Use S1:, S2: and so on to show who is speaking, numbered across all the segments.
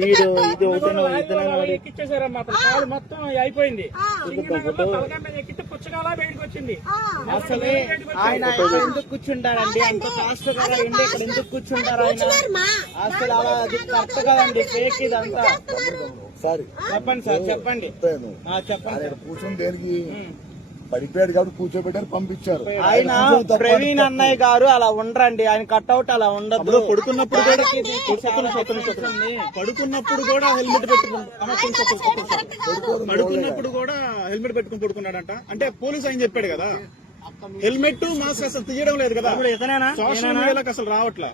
S1: వీడు ఇది ఒకటి ఇతను
S2: ఎక్కిచ్చేసారమ్మా అతను కాలు మొత్తం అయిపోయింది. పుచ్చకాల బయటకు వచ్చింది.
S3: అసలు ఆయన ఎందుకు కూర్చుంటారండి అంత ఫాస్ట్గా ఉండి ఇక్కడ ఎందుకు కూర్చుంటారు ఆయన? అసలు అలా అది కరెక్ట్ కదండి ఫేక్ ఇదంతా.
S4: సారీ
S3: చెప్పండి సార్ చెప్పండి. చెప్పండి
S4: ఆయన కూర్చొని దేనికి పడిపోయాడు కాబట్టి కూర్చోబెట్టారు పంపించారు.
S3: ఆయన ప్రవీణ్ అన్నయ్య గారు అలా ఉండరండి. ఆయన కట్అవుట్ అలా ఉండదు.
S1: పడుకున్నప్పుడు కూడా. పడుకున్నప్పుడు కూడా హెల్మెట్ పెట్టుకుని పడుకున్నప్పుడు కూడా హెల్మెట్ పెట్టుకుని పడుకున్నాడంట. అంటే పోలీస్ ఆయన చెప్పాడు కదా. హెల్మెట్ మాస్క్ అసలు తీయడం లేదు కదా. సోషల్ మీడియాలోకి అసలు రావట్లే.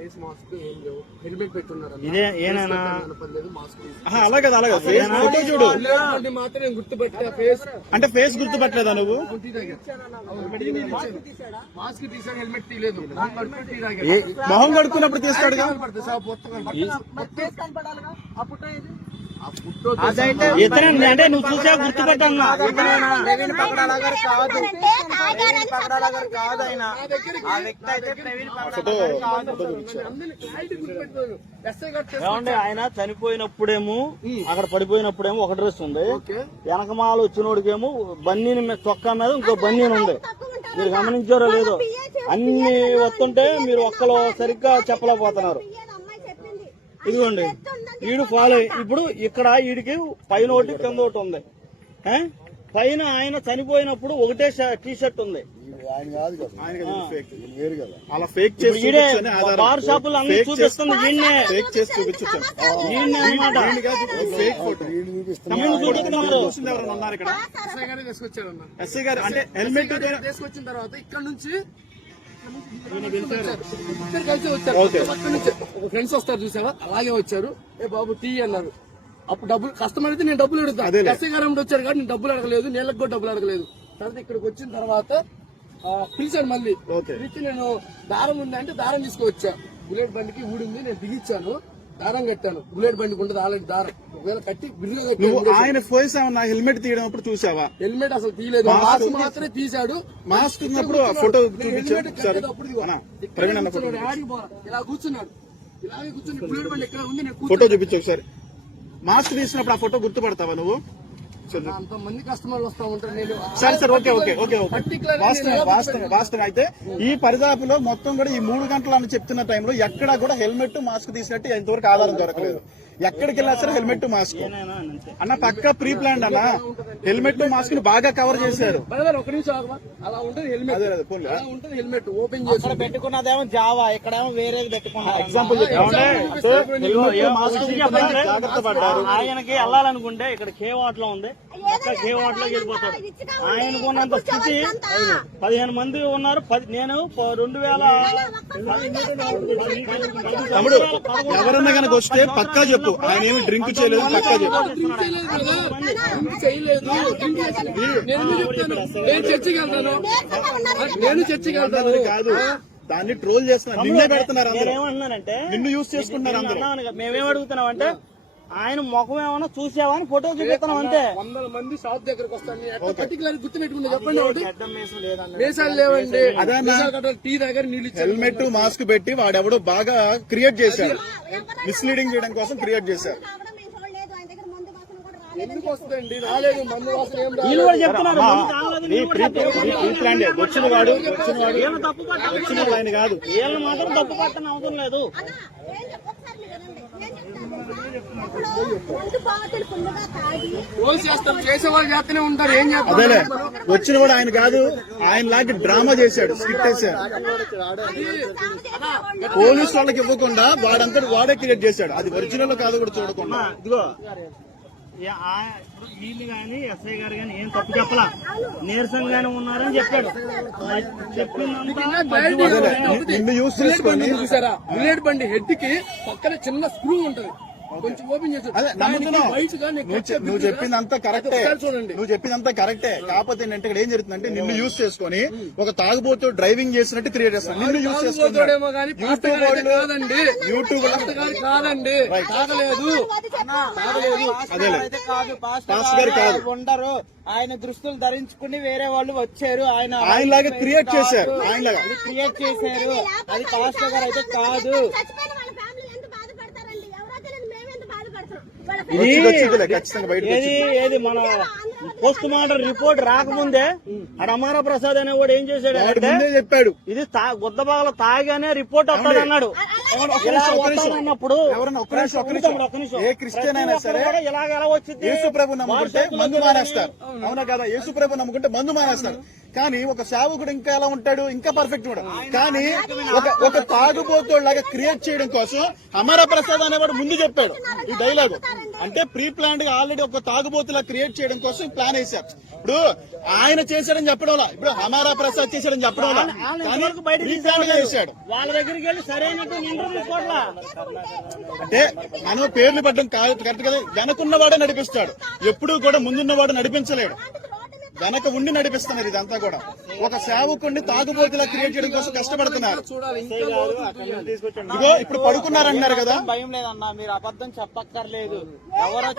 S5: ఫేస్ మాస్క్ ఏం లేవు. హెల్మెట్ పెట్టున్నారు
S2: ఇదే ఏనేనా
S5: పర్లేదు మాస్క్
S1: ఆహా, అలాగే కదా, అలాగే ఫేస్ ఫోటో చూడు.
S5: అది మాత్రం నేను గుర్తుపెట్టా ఫేస్.
S1: అంటే ఫేస్ గుర్తుపట్టలేదా నువ్వు?
S5: మాస్క్ తీసాడు. హెల్మెట్ తీయలేదు.
S1: మొహం కడుక్కున్నప్పుడు
S5: మొత్తం
S2: అంటే నువ్వు చూసా గుర్తుపట్టన్నా
S3: ప్రవీణ్ పగడాల గారు కాదు ప్రవీణ్ పగడాల గారు కాదు ఆయన ఆ వ్యక్తి అయితే ప్రవీణ్
S2: చనిపోయినప్పుడేమో అక్కడ పడిపోయినప్పుడేమో ఒక డ్రెస్ ఉంది వెనకమాల వచ్చినోడికేమో బన్నీని చొక్కా మీద ఇంకో బన్నీని ఉంది మీరు గమనించారో లేదో అన్ని వస్తుంటే మీరు ఒక్కలో సరిగ్గా చెప్పలేకపోతున్నారు ఇదిగోండి ఈడు ఫాలో అయ్యి- ఇప్పుడు ఇక్కడ ఈడికి పైన ఒకటి కింద ఒకటి ఉంది? పైన ఆయన చనిపోయినప్పుడు ఒకటే టీ షర్ట్ ఉంది.
S1: అలా ఫేక్ చేసి.
S2: బార్ షాపులు అన్ని చూపిస్తుంది ఈయన్నే
S1: ఫేక్ చేసి
S5: అన్న
S1: ఎస్ఐ గారు అంటే హెల్మెట్
S5: తీసుకొచ్చిన తర్వాత ఇక్కడ నుంచి ఇద్దరు కలిసి వచ్చారు. ఫ్రెండ్స్ వస్తారు చూసారా అలాగే వచ్చారు. ఏ బాబు టీ అన్నారు. అప్పుడు డబ్బులు కస్టమర్ అయితే నేను డబ్బులు అడుగుతాను ఏమిటి వచ్చారు కాబట్టి నేను డబ్బులు అడగలేదు నీళ్ళకి కూడా డబ్బులు అడగలేదు. తర్వాత ఇక్కడికి వచ్చిన తర్వాత పిలిచాను మళ్ళీ. పిలిచి నేను దారం ఉంది అంటే దారం తీసుకువచ్చా బుల్లెట్ బండికి ఊడింది నేను దిగిచ్చాను. దారం కట్టాను. బుల్లెట్ బండికి ఉండదు ఆల్రెడీ దారం.
S1: నువ్వు ఆయన ఫోర్స్ ఏమన్నా హెల్మెట్ తీయడం అప్పుడు చూసావా?
S5: హెల్మెట్ అసలు తీయలేదు. మాస్క్ మాత్రమే తీశాడు.
S1: మాస్క్ ఉన్నప్పుడు ఆ ఫోటో ప్రవీణ్ అన్న ఫోటో?
S5: ఇలా కూర్చున్నాడు. ఇలాగే కూర్చుని
S1: ఫోటో
S5: కూర్చున్నాను.
S1: చూపించు ఒకసారి. మాస్క్ తీసినప్పుడు ఆ ఫోటో గుర్తుపడతావా నువ్వు?
S5: కస్టమర్లు వస్తా ఉంటారు. నేను
S1: సరే సరే ఓకే ఓకే ఓకే వాస్తవం వాస్తవం వాస్తవం. అయితే ఈ పరిదాపులో మొత్తం కూడా ఈ మూడు గంటలు అని చెప్తున్న టైంలో ఎక్కడా కూడా హెల్మెట్ మాస్క్ తీసినట్టు ఎంతవరకు ఆధారం దొరకలేదు. ఎక్కడికి వెళ్ళినా సరే హెల్మెట్ మాస్క్. అన్న పక్క ప్రీ ప్లాన్ అన్న. హెల్మెట్ మాస్క్ని బాగా కవర్ చేశారు
S5: ఒక నిమిషం ఆగమా అలా ఉంటుంది హెల్మెట్
S1: అదే అదే పోన్లే.
S5: అలా ఉంటుంది హెల్మెట్ ఓపెన్ చేసి
S3: పెట్టుకున్నదేమో జావా ఇక్కడేమో వేరేది పెట్టుకున్నారు
S1: ఎగ్జాంపుల్ మాస్క్ జాగ్రత్త పడ్డారు
S2: ఆయనకి వెళ్ళాలనుకుంటే ఇక్కడ కేవాట్లో ఉంది అక్కడ కేవాట్లో వెళ్ళిపోతాడు ఆయనకు ఉన్నంత స్థితి పదిహేను మంది ఉన్నారు పది నేను రెండు వేల
S1: తమ్ముడు ఎవరన్నా కనుక వస్తే పక్కా చెప్పు ఆయన ఏమి డ్రింక్ చేయలేదు పక్కా చెప్పు
S5: డ్రింక్ చేయలేదు నేను చర్చికి వెళ్తాను. నేను చర్చికి వెళ్తాను.
S1: కాదు. దాన్ని ట్రోల్ చేస్తున్నారు. నిన్నే పెడుతున్నారు అందరూ.
S2: నేనేమంటున్నానంటే
S1: నిన్ను యూజ్ చేసుకుంటున్నారు అందరూ.
S2: మేమేం అడుగుతున్నాం అంటే ఆయన ముఖం ఏమన్నా చూసావా అని ఫోటో చూపిస్తున్నాం అంతే.
S5: వందల మంది షాప్ దగ్గరకు వస్తాను. పర్టికులర్ గుర్తు పెట్టుకుంటే చెప్పండి ఒకటి. మీసాలు లేవండి.
S1: అదే
S5: టీ దగ్గర నీళ్ళు
S1: హెల్మెట్ మాస్క్ పెట్టి వాడెవడో బాగా క్రియేట్ చేశాడు మిస్లీడింగ్ చేయడం కోసం క్రియేట్ చేశారు.
S5: ఎందుకు వస్తుందండి? రాలేదు మందు వాసన ఏం రాలేదు.
S1: ప్లాన్ వచ్చిన వాడు వచ్చిన వాడు వాడు ఆయన కాదు.
S2: వీళ్ళని మాత్రం తప్పు పట్టని అవసరం లేదు.
S5: రోజు చేస్తాం చేసే వాళ్ళు చేస్తూనే ఉంటారు ఏం
S1: అదేలే వచ్చిన వాడు ఆయన కాదు ఆయన లాంటి డ్రామా చేశాడు స్కిట్ వేశాడు. పోలీసు వాళ్ళకి ఇవ్వకుండా వాడంతా వాడే క్రియేట్ చేశాడు. అది ఒరిజినల్ కాదు కూడా చూడకుండా.
S2: ఇదిగో ఇప్పుడు వీళ్ళు గాని ఎస్ఐ గారు గాని ఏం తప్పు చెప్పలా? నీరసంగానే ఉన్నారని చెప్పాడు. చెప్పిందంతా
S5: చూసారా? బుల్లెట్ బండి హెడ్కి పక్కన చిన్న స్క్రూ ఉంటది. కొంచెం ఓపెన్
S1: నువ్వు
S5: కట్టే
S1: చెప్- నువ్వు
S5: బిల్లు
S1: చెప్పింది అంతా కరెక్టే
S5: చూడండి.
S1: నువ్వు చెప్పింది అంతా కరెక్టే కాకపోతే ఏంటంటే ఇక్కడ ఏం జరుగుతుందంటే నిన్ను యూస్ చేసుకొని ఒక తాగుబోతు డ్రైవింగ్ చేసినట్టు క్రియేట్ చేస్తాను. నిన్ను యూస్
S5: కానీ
S1: యూట్యూబ్
S5: కాదండి.
S1: యూట్యూబ్
S5: కాదండి.
S3: అయితే కాదు.
S1: గారు.
S3: ఉండరు. ఆయన దుస్తులు ధరించుకుని వేరే వాళ్ళు వచ్చారు. ఆయన
S1: ఆయనలాగా క్రియేట్ చేశారు. ఆయనలాగా.
S3: అది క్రియేట్ చేశారు. అది పాస్టర్ గారు అయితే కాదు
S1: వచ్చింది వచ్చిందిలే, ఖచ్చితంగా బయటకు
S2: ఏది? ఏది? మన పోస్ట్ మార్టం రిపోర్ట్ రాకముందే అమార ప్రసాద్ అనేవాడు ఏం చేశాడు
S1: చెప్పాడు.
S2: ఇది తా- గుద్దబాగలో తాగానే రిపోర్ట్ వస్తాడు అన్నాడు అన్నప్పుడు.
S1: ఏ క్రిస్టియన్ అయినా సరే
S2: కూడా ఇలాగ ఎలా వచ్చింది?
S1: యేసు ప్రభు
S2: వాడు
S1: నమ్ముకుంటే
S2: చేతుల్లో
S1: మందు మానేస్తారు. అవునా కదా? యేసు ప్రభు నమ్ముకుంటే మందు మానేస్తారు. కానీ ఒక సేవకుడు ఇంకా ఎలా ఉంటాడు? ఇంకా పర్ఫెక్ట్ ఉంటాడు కానీ ఒక ఒక తాగుబోతోడు లాగా క్రియేట్ చేయడం కోసం అమర ప్రసాద్ అనేవాడు ముందు చెప్పాడు ఈ డైలాగ్ అంటే ప్రీ ప్లాన్డ్గా ఆల్రెడీ ఒక తాగుబోతులా క్రియేట్ చేయడం కోసం ప్లాన్ వేశారు. ఇప్పుడు ఆయన చేశాడని చెప్పడం వల్ల ఇప్పుడు అమరా ప్రసాద్ చేశాడని చెప్పడం వల్ల చేశాడు
S2: వాళ్ళ దగ్గరికి వెళ్ళి
S1: అంటే మనం పేర్లు పెట్టడం కాదు కరెక్ట్ కదా? వెనకున్నవాడే నడిపిస్తాడు. ఎప్పుడూ కూడా ముందున్నవాడు నడిపించలేడు. వెనక ఉండి నడిపిస్తున్నారు ఇదంతా కూడా. ఒక సేవకుడిని తాగుబోతులా క్రియేట్ చేయడం కోసం కష్టపడుతున్నారు.
S5: చూడాలి ఇంకా
S1: ఇదిగో ఇప్పుడు పడుకున్నారన్నారు కదా.
S3: భయం లేదన్నా మీరు అబద్ధం చెప్పక్కర్లేదు. ఎవరో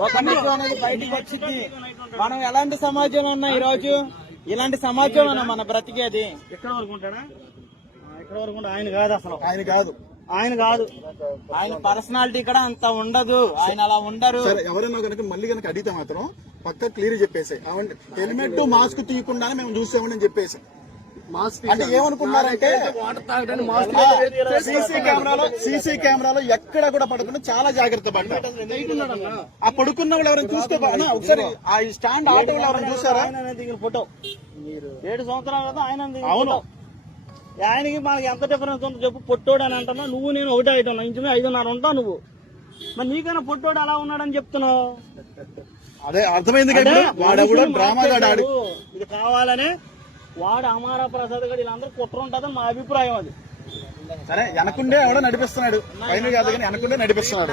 S3: ఒక నిజం అనేది బయటికి వచ్చింది. మనం ఎలాంటి సమాజంలో ఉన్నాం ఈ రోజు ఇలాంటి సమాజంలో మన బ్రతికేది.
S2: ఎక్కడ వరకు ఉంటాడా? ఆ, ఎక్కడ వరకు ఆయన కాదు అసలు.
S1: ఆయన కాదు.
S2: ఆయన కాదు.
S3: ఆయన పర్సనాలిటీ కూడా అంత ఉండదు. ఆయన అలా ఉండరు.
S1: సరే ఎవరైనా కనుక మళ్ళీ కనుక అడిగితే మాత్రం పక్క క్లియర్ చెప్పేసి హెల్మెట్ మాస్క్ తీయకుండానే మేము చూసామని చెప్పేసి
S5: మాస్క్
S1: అంటే ఏమనుకున్నారంటే సీసీ కెమెరాలో సీసీ కెమెరాలో ఎక్కడ కూడా పడకుండా చాలా జాగ్రత్త పడ్డారు. ఆ పడుకున్న వాళ్ళు ఎవరైనా చూస్తే ఒకసారి ఆ ఈ స్టాండ్ ఆటో వాళ్ళు ఎవరైనా చూసారా?
S2: ఫోటో. ఏడు సంవత్సరాలు కదా ఆయన
S1: అవును.
S2: ఆయనకి మనకి ఎంత డిఫరెన్స్ ఉందో చెప్పు. పొట్టోడు అని అంటున్నా. నువ్వు నేను ఒకటే ఐటమ్ ఇంచుమే ఐదున్నర ఉంటావు నువ్వు. మరి నీకైనా పొట్టోడు అలా ఉన్నాడని చెప్తున్నావు?
S1: అదే అర్థమైంది.
S2: ఇది కావాలనే వాడు అమారా ప్రసాద్ గడి వీళ్ళందరూ కుట్ర ఉంటుందని మా అభిప్రాయం అది.
S1: సరే వెనకుండే ఎవడో నడిపిస్తున్నాడు. పైన కాదు కానీ వెనకుండే నడిపిస్తున్నాడు.